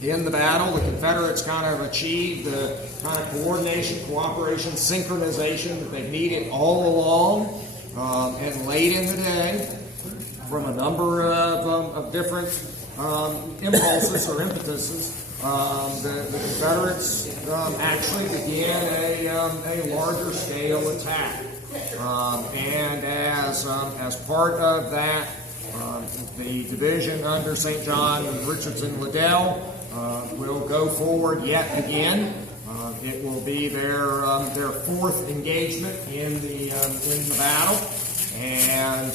In the battle, the Confederates kind of achieved the kind of coordination, cooperation, synchronization that they needed all along. And late in the day, from a number of different impulses or impetuses, the Confederates actually began a larger scale attack. And as part of that, the division under St. John, Richardson, Liddell will go forward yet again. It will be their fourth engagement in the battle, and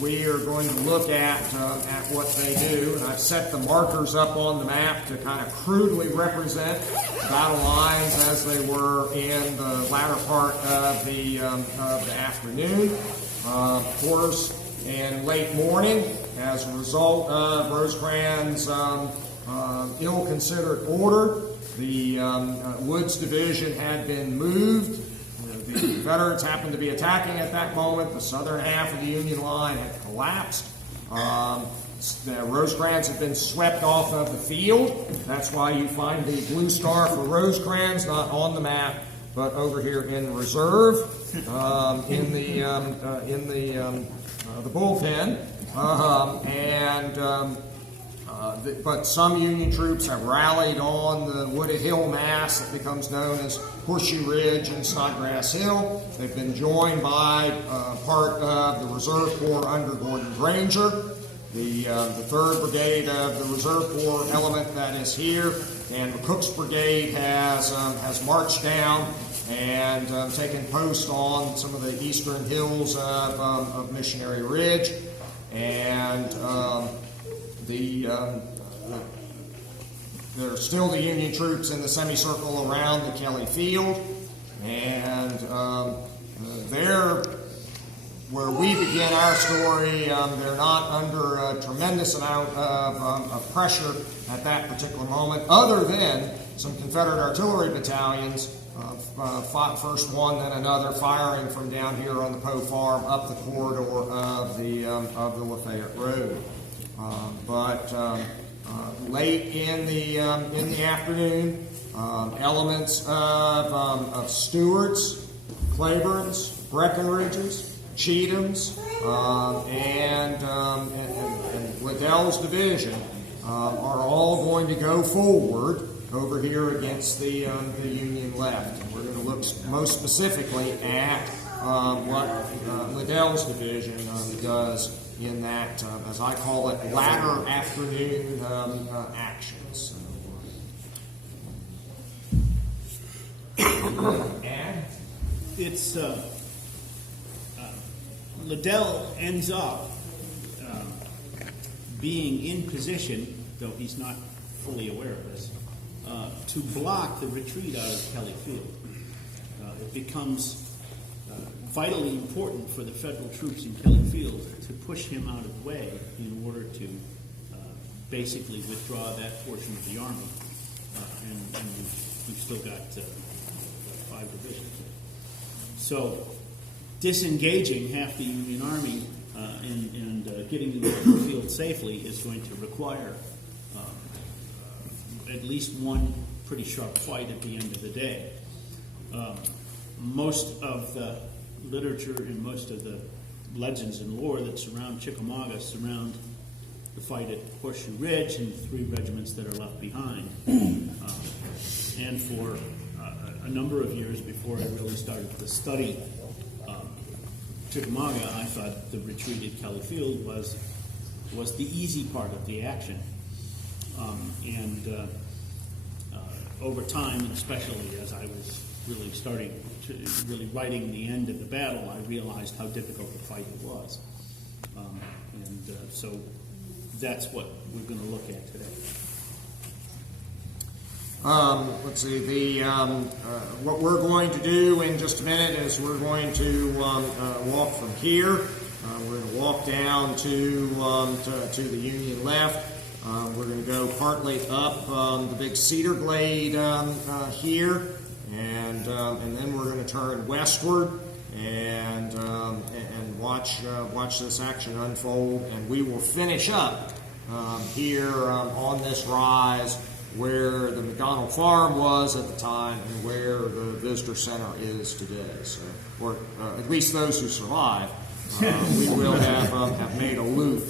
we are going to look at what they do. And I've set the markers up on the map to kind of crudely represent battle lines as they were in the latter part of the afternoon. Of course, in late morning, as a result of Rosecrans' ill-considered order, the Woods Division had been moved. The Confederates happened to be attacking at that moment. The southern half of the Union line had collapsed. Rosecrans had been swept off of the field. That's why you find the blue star for Rosecrans not on the map, but over here in reserve in the bullpen. But some Union troops have rallied on the Wooded Hill mass that becomes known as Horseshoe Ridge and Snodgrass Hill. They've been joined by part of the Reserve Corps under Gordon Granger, the 3rd Brigade of the Reserve Corps element that is here, and McCook's Brigade has marched down and taken post on some of the eastern hills of Missionary Ridge, and there are still the Union troops in the semicircle around the Kelly Field, and they're where we begin our story. They're not under a tremendous amount of pressure at that particular moment, other than some Confederate artillery battalions, fought first one, then another, firing from down here on the Poe Farm up the corridor of the Lafayette Road. Late in the afternoon, elements of Stewart's, Claiborne's, Breckinridge's, Cheatham's, and Liddell's division are all going to go forward over here against the Union left. And we're going to look most specifically at what Liddell's division does in that, as I call it, latter afternoon actions. And it's Liddell ends up being in position, though he's not fully aware of this, to block the retreat out of Kelly Field. It becomes vitally important for the federal troops in Kelly Field to push him out of the way in order to basically withdraw that portion of the Army. And we've still got 5 divisions. So disengaging half the Union Army and getting to the field safely is going to require at least one pretty sharp fight at the end of the day. Most of the literature and most of the legends and lore that surround Chickamauga surround the fight at Horseshoe Ridge and the 3 regiments that are left behind. And for a number of years before I really started to study Chickamauga, I thought the retreat at Kelly Field was the easy part of the action. Over time, and especially as I was really starting to writing the end of the battle, I realized how difficult the fight it was. So that's what we're going to look at today. Let's see. What we're going to do in just a minute is we're going to walk from here. We're going to walk down to the Union left. We're going to go partly up the big cedar glade here, and then we're going to turn westward and watch this action unfold, and we will finish up here on this rise where the McDonald Farm was at the time and where the visitor center is today. So, or at least those who survive, we will have made a loop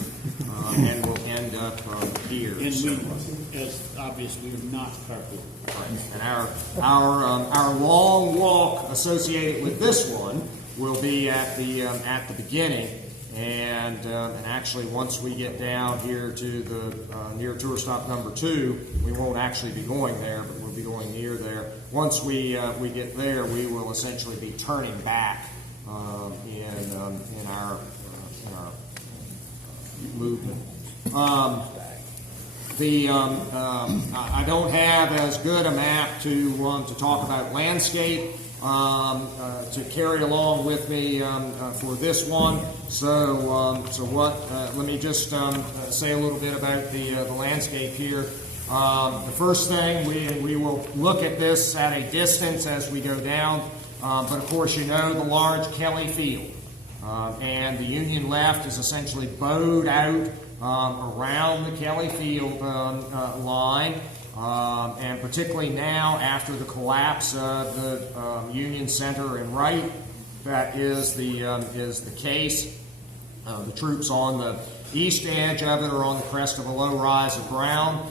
and will end up here. And we, as obviously, not carpool. Right. And our long walk associated with this one will be at the beginning. And actually, once we get down here to the near tour stop number 2, we won't actually be going there, but we'll be going near there. Once we get there, we will essentially be turning back in our movement. I don't have as good a map to talk about landscape to carry along with me for this one. So let me just say a little bit about the landscape here. The first thing, we will look at this at a distance as we go down, but of course you know the large Kelly Field. And the Union left is essentially bowed out around the Kelly Field line. And particularly now, after the collapse of the Union Center and right, that is the case. The troops on the east edge of it are on the crest of a low rise of ground,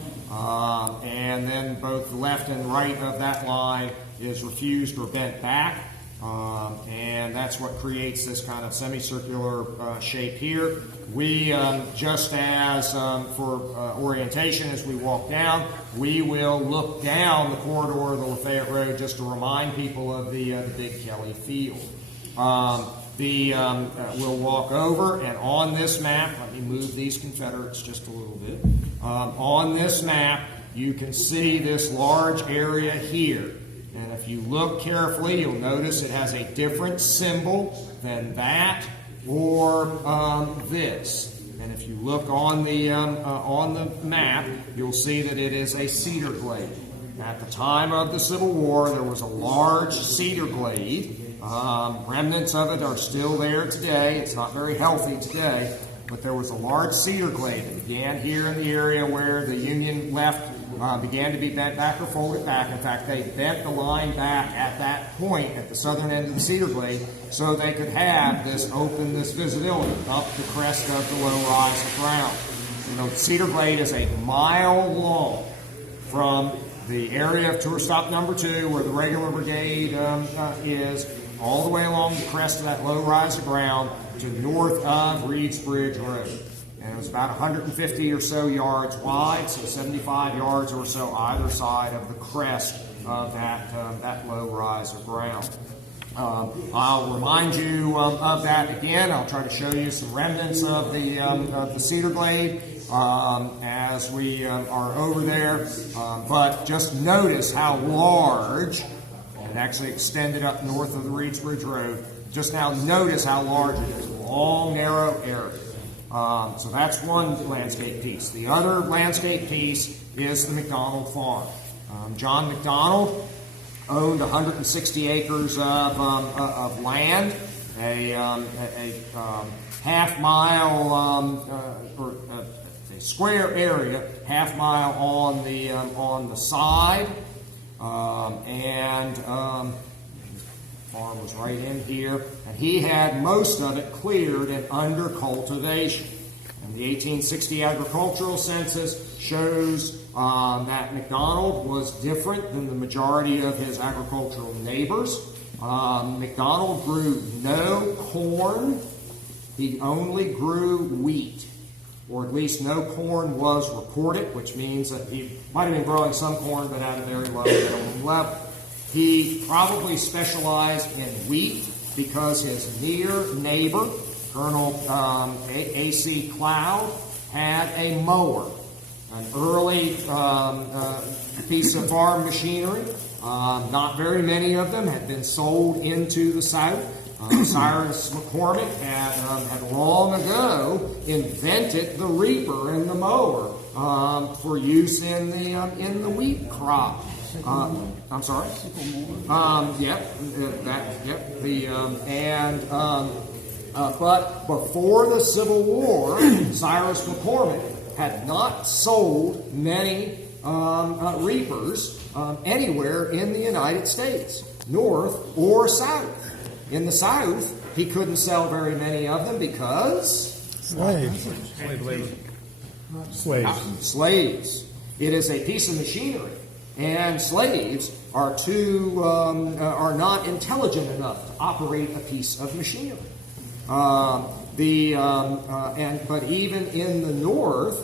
and then both the left and right of that line is refused or bent back, and that's what creates this kind of semicircular shape here. We, just as for orientation as we walk down, we will look down the corridor of the Lafayette Road just to remind people of the big Kelly Field. We'll walk over, and on this map, let me move these Confederates just a little bit. On this map, you can see this large area here. And if you look carefully, you'll notice it has a different symbol than that or this. And if you look on the map, you'll see that it is a cedar glade. At the time of the Civil War, there was a large cedar glade. Remnants of it are still there today. It's not very healthy today, but there was a large cedar glade that began here in the area where the Union left began to be bent back or folded back. In fact, they bent the line back at that point at the southern end of the cedar glade so they could have this visibility up the crest of the low rise of ground. You know, the cedar glade is a mile long from the area of tour stop number 2, where the regular brigade is, all the way along the crest of that low rise of ground to north of Reed's Bridge Road. And it was about 150 or so yards wide, so 75 yards or so either side of the crest of that low rise of ground. I'll remind you of that again. I'll try to show you some remnants of the cedar glade as we are over there. But just notice how large, it actually extended up north of the Reed's Bridge Road. Just now notice how large it is, a long, narrow area. So that's one landscape piece. The other landscape piece is the McDonald Farm. John McDonald owned 160 acres of land, a half mile or a square area, half mile on the side, and farm was right in here, and he had most of it cleared and under cultivation. And the 1860 agricultural census shows that McDonald was different than the majority of his agricultural neighbors. McDonald grew no corn. He only grew wheat, or at least no corn was reported, which means that he might have been growing some corn, but at a very low minimum level. He probably specialized in wheat because his near neighbor, Colonel A.C. Cloud, had a mower, an early piece of farm machinery. Not very many of them had been sold into the South. Cyrus McCormick had long ago invented the reaper and the mower for use in the wheat crop. I'm sorry. But before the Civil War, Cyrus McCormick had not sold many reapers anywhere in the United States, north or south. In the South, he couldn't sell very many of them because Slaves. slaves. It is a piece of machinery, and slaves are not intelligent enough to operate a piece of machinery. But even in the North,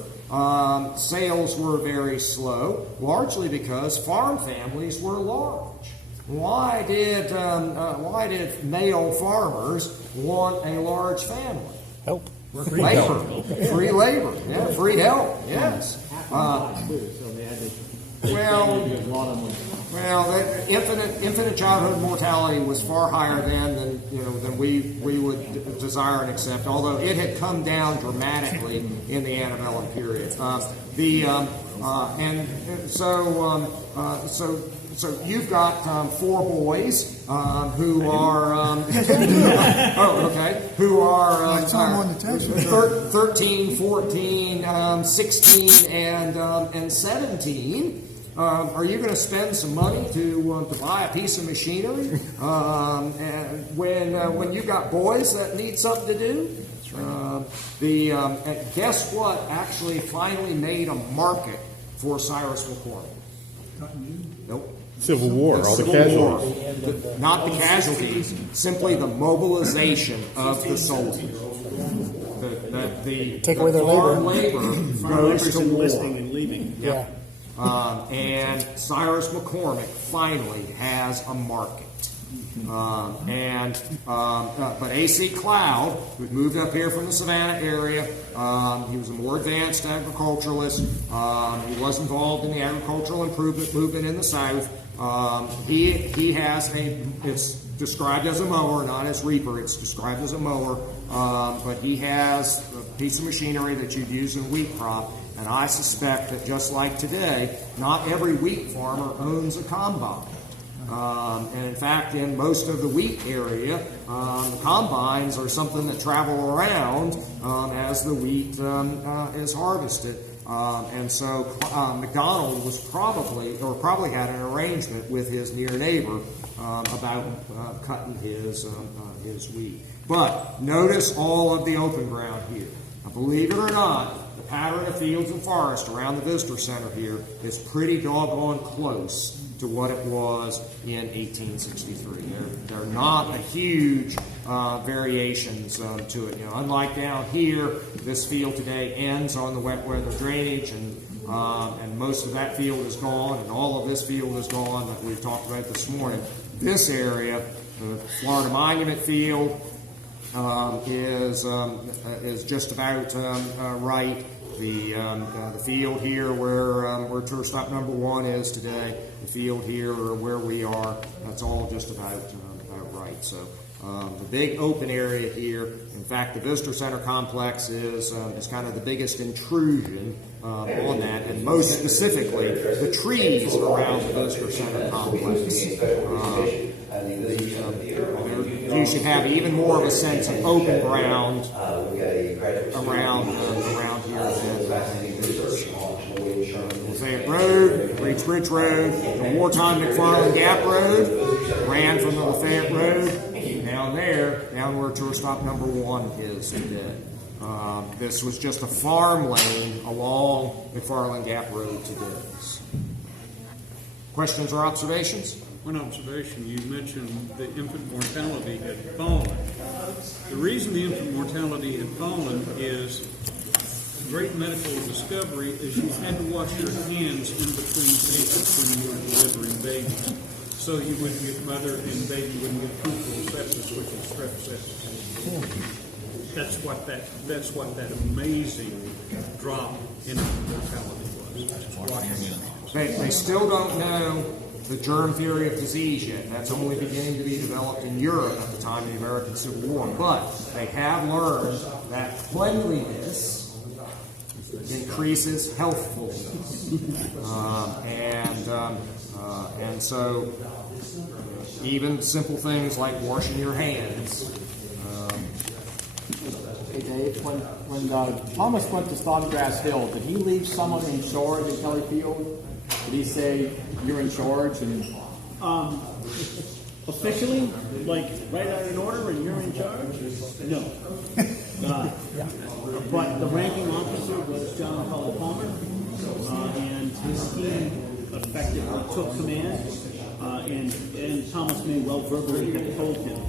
sales were very slow, largely because farm families were large. Why did male farmers want a large family? Help. Free labor, yeah, free help, yes. The infant childhood mortality was far higher then than we would desire and accept. Although it had come down dramatically in the antebellum period. So you've got 4 boys who are who are 13, 14, 16, and 17. Are you going to spend some money to buy a piece of machinery and when you've got boys that need something to do? Guess what actually finally made a market for Cyrus McCormick? Nope. Civil War, all the casualties. Not the casualties, simply the mobilization of the soldiers. Take away their labor Farmers goes to war. enlisting and leaving. Yeah. And Cyrus McCormick finally has a market. But A.C. Cloud, who moved up here from the Savannah area, he was a more advanced agriculturalist. He was involved in the agricultural improvement movement in the South. He has it's described as a mower, not as reaper. It's described as a mower, but he has a piece of machinery that you'd use in wheat crop. And I suspect that just like today, not every wheat farmer owns a combine. And in fact, in most of the wheat area, the combines are something that travel around as the wheat is harvested. And so McDonald was probably had an arrangement with his near neighbor about cutting his wheat. But notice all of the open ground here. Now, believe it or not, the pattern of fields and forest around the visitor center here is pretty doggone close to what it was in 1863. There are not a huge variations to it. Unlike down here, this field today ends on the wet weather drainage, and most of that field is gone, and all of this field is gone that we've talked about this morning. This area, the Florida Monument Field, is just about right. The field here where tour stop number 1 is today, the field here or where we are, that's all just about right. So the big open area here, in fact, the visitor center complex is kind of the biggest intrusion on that, and most specifically the trees around the visitor center complex. You should have even more of a sense of open ground around here than Lafayette Road, Reeds Bridge Road, the wartime McFarland Gap Road ran from the Lafayette Road down where tour stop number 1 is today. This was just a farm lane along McFarland Gap Road today. Questions or observations? One observation, you mentioned the infant mortality had fallen. The reason the infant mortality had fallen is great medical discovery is you had to wash your hands in between patients when you were delivering babies. So you wouldn't get mother and baby wouldn't get pupil sepsis, which is strep sepsis. That's what that amazing drop in mortality was. They still don't know the germ theory of disease yet. That's only beginning to be developed in Europe at the time of the American Civil War. But they have learned that cleanliness increases healthfulness. And so even simple things like washing your hands Hey Dave, when Thomas went to Snodgrass Hill, did he leave someone in charge in Kelly Field? Did he say, you're in charge? And Officially, like right out in order and you're in charge? No. But the ranking officer was John Palmer, and he effectively took command, and Thomas may well verbally have told him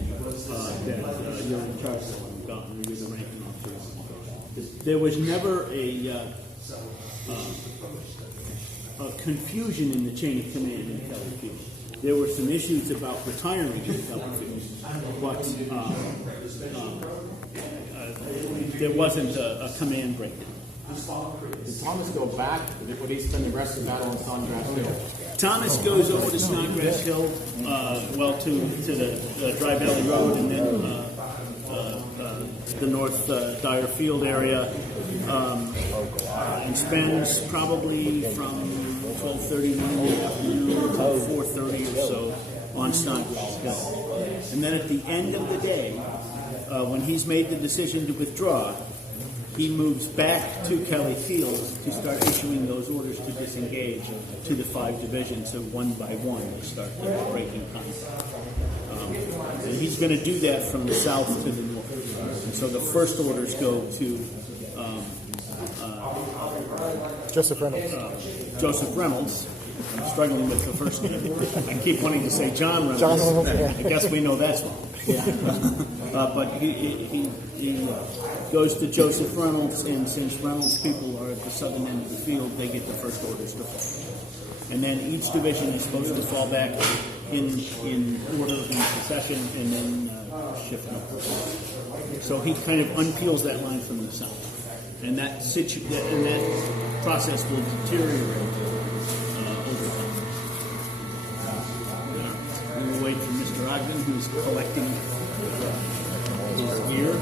that you're in charge and you're the ranking officer. There was never a confusion in the chain of command in Kelly Field. There were some issues about retiring in Kelly Field, but there wasn't a command breakdown. did Thomas go back? Would he spend the rest of the battle on Snodgrass Hill? Thomas goes over to Snodgrass Hill, to the Dry Valley Road, and then the North Dyer Field area, and spends probably from 12:30 in the afternoon until 4:30 or so on Snodgrass Hill. And then at the end of the day, when he's made the decision to withdraw, he moves back to Kelly Field to start issuing those orders to disengage to the 5 divisions, so one by one they start breaking contact. And he's going to do that from the south to the north. And so the first orders go to Joseph Reynolds. Joseph Reynolds. I'm struggling with the first name. I keep wanting to say John Reynolds. John Reynolds, yeah. I guess we know that's wrong. Yeah. But he goes to Joseph Reynolds, and since Reynolds people are at the southern end of the field, they get the first orders to fall. And then each division is supposed to fall back in order in succession, and then shift north. So he kind of unpeels that line from the south. And that process will deteriorate over time. We will wait for Mr. Ogden, who's collecting his gear.